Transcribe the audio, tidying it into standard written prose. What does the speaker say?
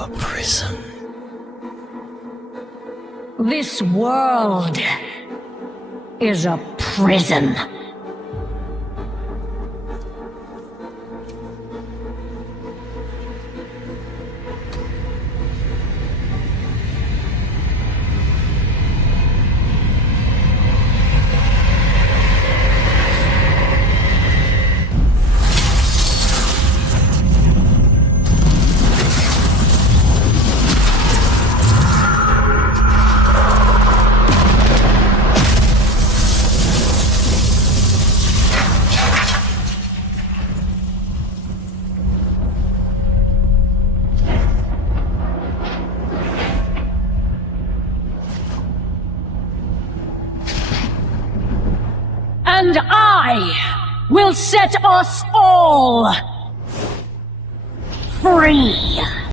your prison. This world is a prison. And I will set us all free.